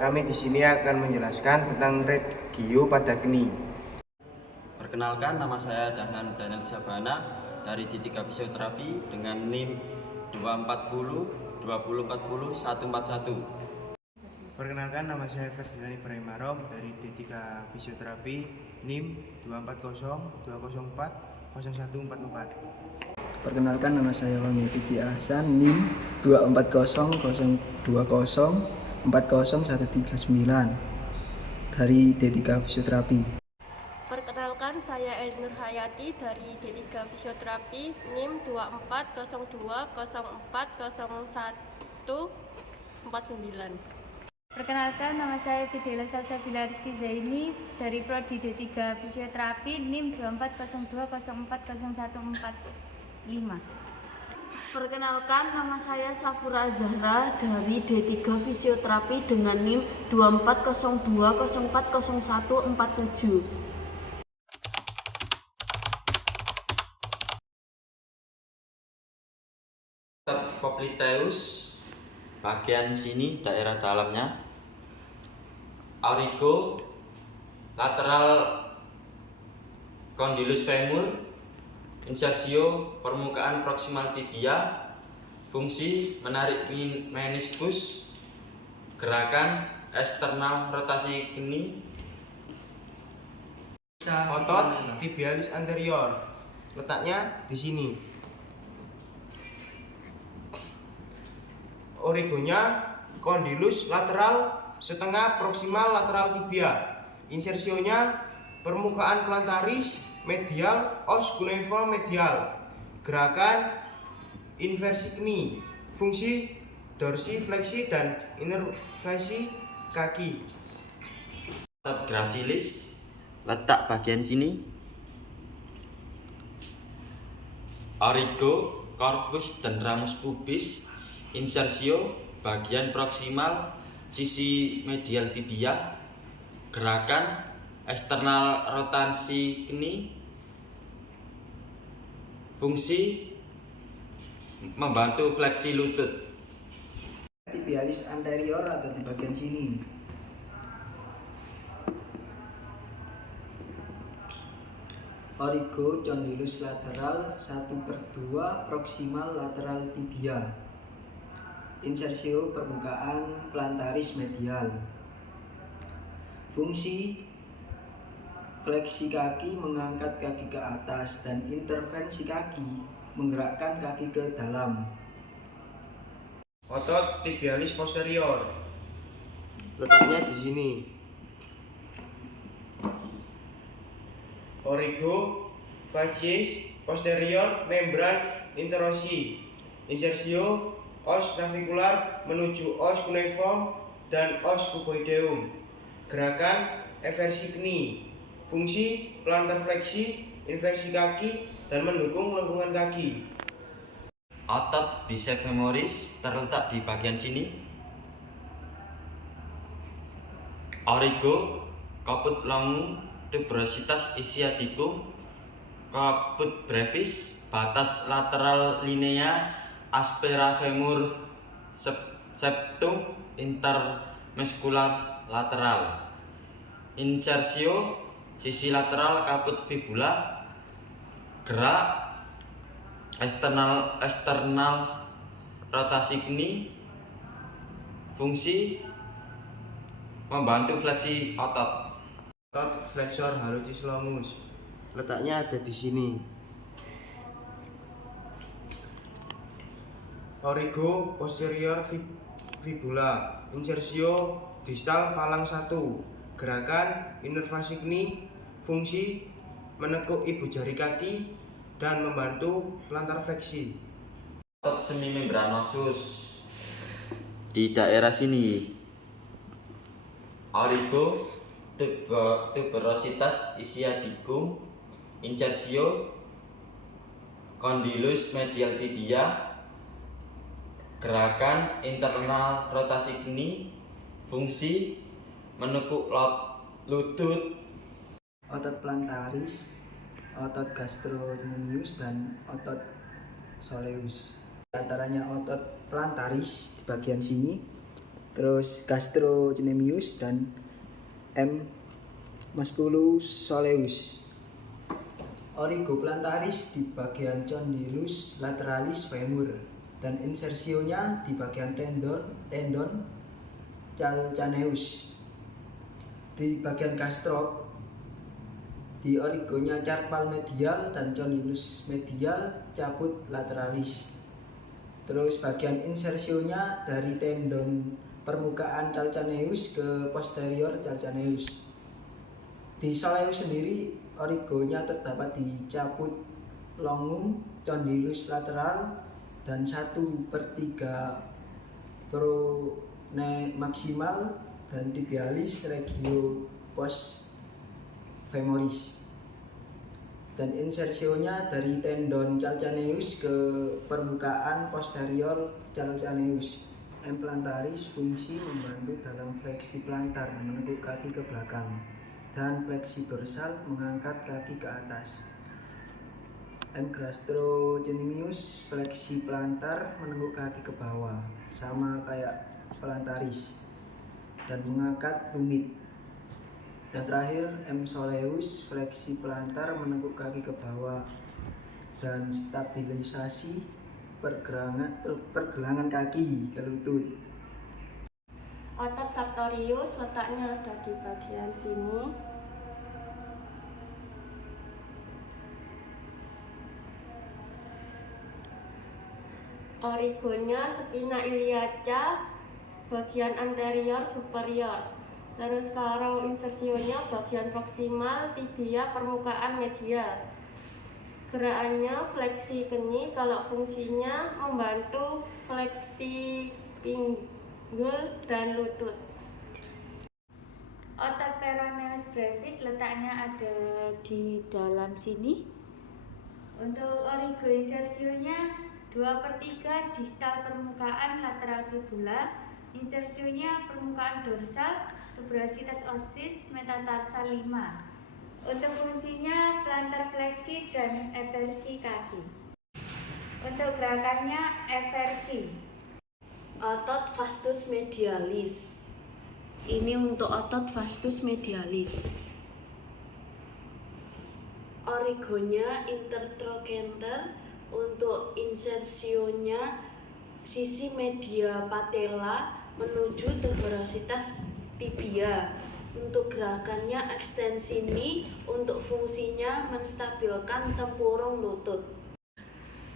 Kami di sini akan menjelaskan tentang regio pada geni. Perkenalkan, nama saya Dahlan Daniel Syabana dari D3 Fisioterapi dengan NIM 240 2040 141. Perkenalkan, nama saya Ferdinand Ibrahim Marom dari D3 Fisioterapi NIM 240 204 0144. Perkenalkan, nama saya Wahmi Titi Ahsan, NIM 240 020 40139 dari D3 Fisioterapi. Perkenalkan, saya Elnur Hayati dari D3 Fisioterapi NIM 2402040149. Perkenalkan, nama saya Fidela Salsabila Rizky Zaini dari Prodi D3 Fisioterapi NIM 2402040145. Perkenalkan, nama saya Safura Zahra dari D3 Fisioterapi dengan NIM 2402040147. Popliteus, bagian sini daerah dalamnya. Aurigo, lateral condylus femur. Insertio, permukaan proksimal tibia. Fungsi, menarik meniskus. Gerakan, eksternal rotasi geni. Otot tibialis anterior, letaknya di sini. Origonya condylus lateral setengah proksimal lateral tibia. Insersionya permukaan plantaris medial os cuneiform medial. Gerakan inversi knie. Fungsi dorsifleksi dan inervasi kaki. Otot gracilis, letak bagian sini. Aurigo, corpus dan ramus pubis. Insertio, bagian proksimal sisi medial tibia. Gerakan eksternal rotasi knie. Fungsi, membantu fleksi lutut. Tibialis anterior ada di bagian sini. Aurigo condylus lateral 1/2 proksimal lateral tibia. Insertio permukaan plantaris medial. Fungsi fleksi kaki mengangkat kaki ke atas dan intervensi kaki menggerakkan kaki ke dalam. Otot tibialis posterior, letaknya di sini. Aurigo facies posterior membran interosi. Insertio os navicular menuju os cuneiform dan os cuboideum. Gerakan eversi knie. Fungsi plantar fleksi, inversi kaki dan mendukung lengkungan kaki. Otot bicep femoris terletak di bagian sini. Aurigo, caput longum, tuberositas ischiadicum, caput brevis, batas lateral linea aspera femur septum intermuscular lateral. Insertio, sisi lateral caput fibula. Gerak eksternal rotasi knie. Fungsi, membantu fleksi otot. Otot flexor hallucis longus, letaknya ada di sini. Aurigo posterior fibula. Insertio distal palang 1. Gerakan inervasi knie. Fungsi, menekuk ibu jari kaki dan membantu plantar fleksi. Otot semimembranosus di daerah sini. Aurigo, tuberositas ischiadicum. Insertio condylus medial tibia. Gerakan internal rotasi knie. Fungsi, menekuk lutut. Otot plantaris, otot gastrocnemius dan otot soleus. Di antaranya otot plantaris di bagian sini, terus gastrocnemius dan M. musculus soleus. Origoplantaris di bagian condylus lateralis femur dan insersionya di bagian tendon calcaneus. Di bagian gastrok di origonya carpal medial dan condylus medial caput lateralis. Terus bagian insersionya dari tendon permukaan calcaneus ke posterior calcaneus. Di soleus sendiri origonya terdapat di caput longum, condylus lateral, dan 1/3 prone maksimal dan tibialis regio post femoris. Dan insersionya dari tendon calcaneus ke permukaan posterior calcaneus. M. plantaris fungsi membantu dalam fleksi plantar menekuk kaki ke belakang dan fleksi dorsal mengangkat kaki ke atas. M. gastrocnemius fleksi plantar menekuk kaki ke bawah sama kayak plantaris dan mengangkat tumit. Dan terakhir M. soleus fleksi plantar menekuk kaki ke bawah dan stabilisasi pergelangan kaki ke lutut. Otot sartorius letaknya ada di bagian sini. Origonya spina iliaca bagian anterior superior. Terus kalau insersionya bagian proksimal tibia permukaan medial. Gerakannya fleksi keni, kalau fungsinya membantu fleksi pinggul dan lutut. Otot peroneus brevis letaknya ada di dalam sini. Untuk origo insersionya 2/3 distal permukaan lateral fibula, insersionya permukaan dorsal, tuberositas osis, metatarsal 5. Untuk fungsinya plantar fleksi dan eversi kaki. Untuk gerakannya eversi. Otot vastus medialis. Ini untuk otot vastus medialis. Origonya intertrochanter. Untuk insersionya sisi media patella menuju tuberositas tibia. Untuk gerakannya ekstensi knee, untuk fungsinya menstabilkan tempurung lutut.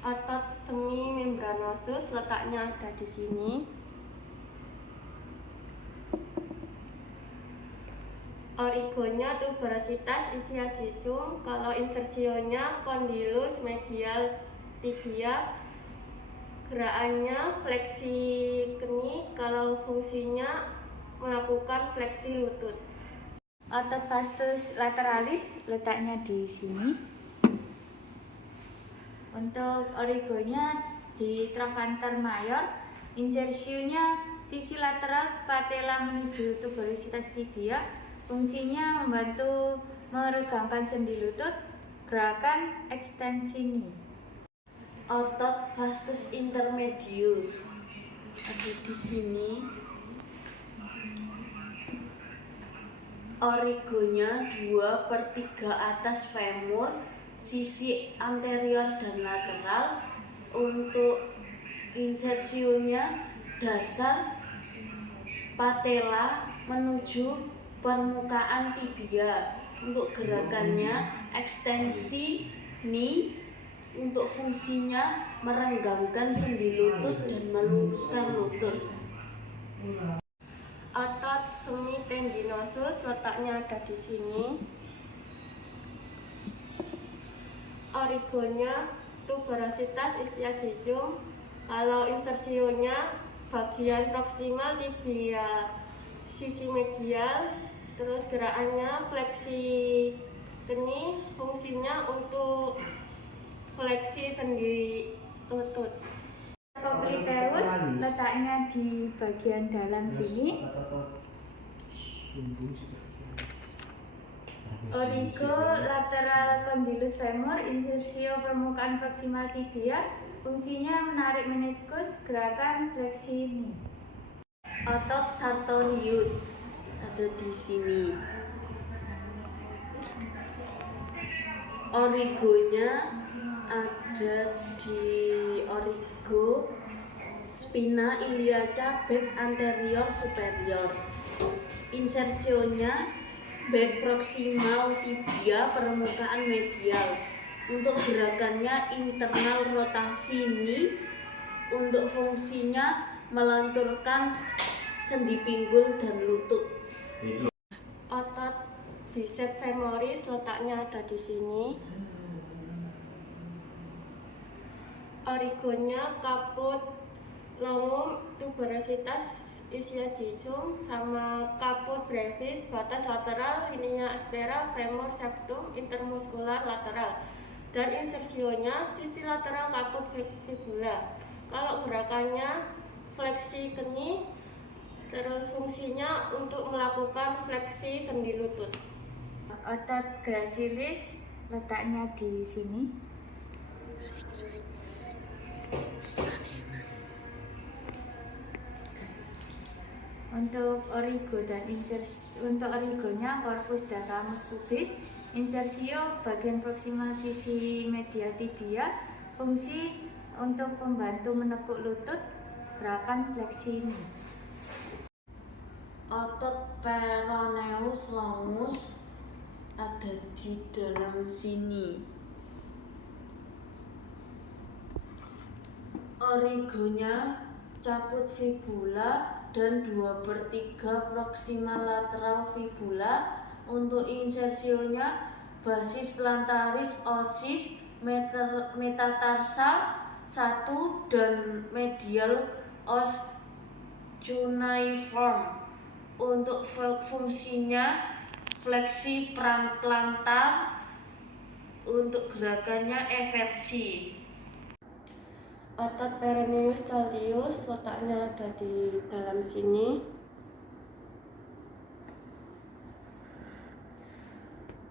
Otot semi membranosus letaknya ada di sini. Origonya tuberositas ischiadisum, kalau insersionya condylus medial tibia. Gerakannya fleksi keni, kalau fungsinya melakukan fleksi lutut. Otot vastus lateralis letaknya di sini. Untuk origonya di trochanter mayor, insersionya sisi lateral patella menuju tuberositas tibia. Fungsinya membantu meregangkan sendi lutut. Gerakan ekstensi knee. Otot vastus intermedius ada di sini. Origonya 2/3 atas femur, sisi anterior dan lateral. Untuk insersionya dasar patella menuju permukaan tibia. Untuk gerakannya ekstensi knee. Untuk fungsinya merenggangkan sendi lutut dan meluruskan lutut. Otot semi tendinosus letaknya ada di sini. Origonya tuberositas ischiadisum, kalau insersionya bagian proksimal tibia sisi medial. Terus gerakannya fleksi keni, fungsinya untuk fleksi sendi lutut. Popliteus letaknya di bagian dalam sini. Origo lateral condylus femur, insersio permukaan proksimal tibia. Fungsinya menarik meniskus, gerakan fleksi knee. Otot sartorius ada di sini. Origonya ada di origo, spina iliaca back anterior superior. Insersionya back proximal tibia permukaan medial. Untuk gerakannya internal rotasi knee. Untuk fungsinya melenturkan sendi pinggul dan lutut. Otot biceps femoris letaknya ada di sini. Origonya caput longum tuberositas ischiadisum sama caput brevis batas lateral linea aspera femur septum intermuskular lateral, dan insersionya sisi lateral caput fibula. Kalau gerakannya fleksi keni, terus fungsinya untuk melakukan fleksi sendi lutut. Otot gracilis letaknya di sini. Untuk origo dan untuk origonya corpus datamus pubis, insersio bagian proksimal sisi medial tibia, fungsi untuk membantu menekuk lutut, gerakan fleksi ini. Otot peroneus longus ada di dalam sini. Origonya caput fibula dan 2/3 proksimal lateral fibula. Untuk insersionya basis plantaris osis metatarsal 1 dan medial os cuneiform. Untuk fungsinya fleksi plantar. Untuk gerakannya eversi. Otot peroneus taltius letaknya ada di dalam sini.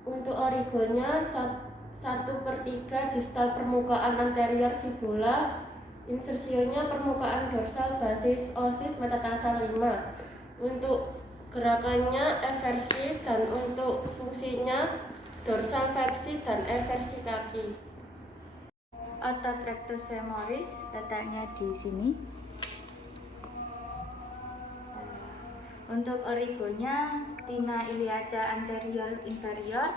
Untuk origonya 1/3 distal permukaan anterior fibula. Insersionya permukaan dorsal basis osis metatarsal 5. Untuk gerakannya eversi, dan untuk fungsinya dorsal fleksi dan eversi kaki. Otot rectus femoris letaknya di sini. Untuk origonya spina iliaca anterior inferior,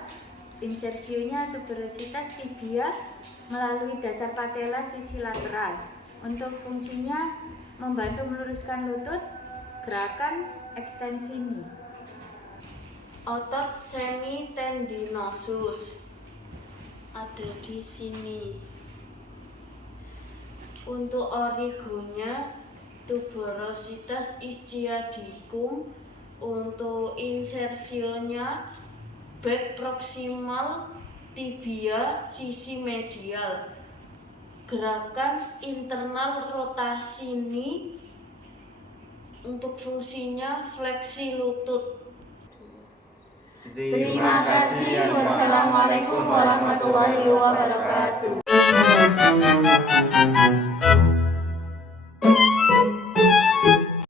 insersionya tuberositas tibia melalui dasar patella sisi lateral. Untuk fungsinya membantu meluruskan lutut, gerakan ekstensi knee. Otot semitendinosus ada di sini. Untuk origonya tuberositas ischiadicum. Untuk insersionya back proximal tibia sisi medial. Gerakan internal rotasi knee. Untuk fungsinya fleksi lutut. Terima kasih. Wassalamualaikum warahmatullahi wabarakatuh.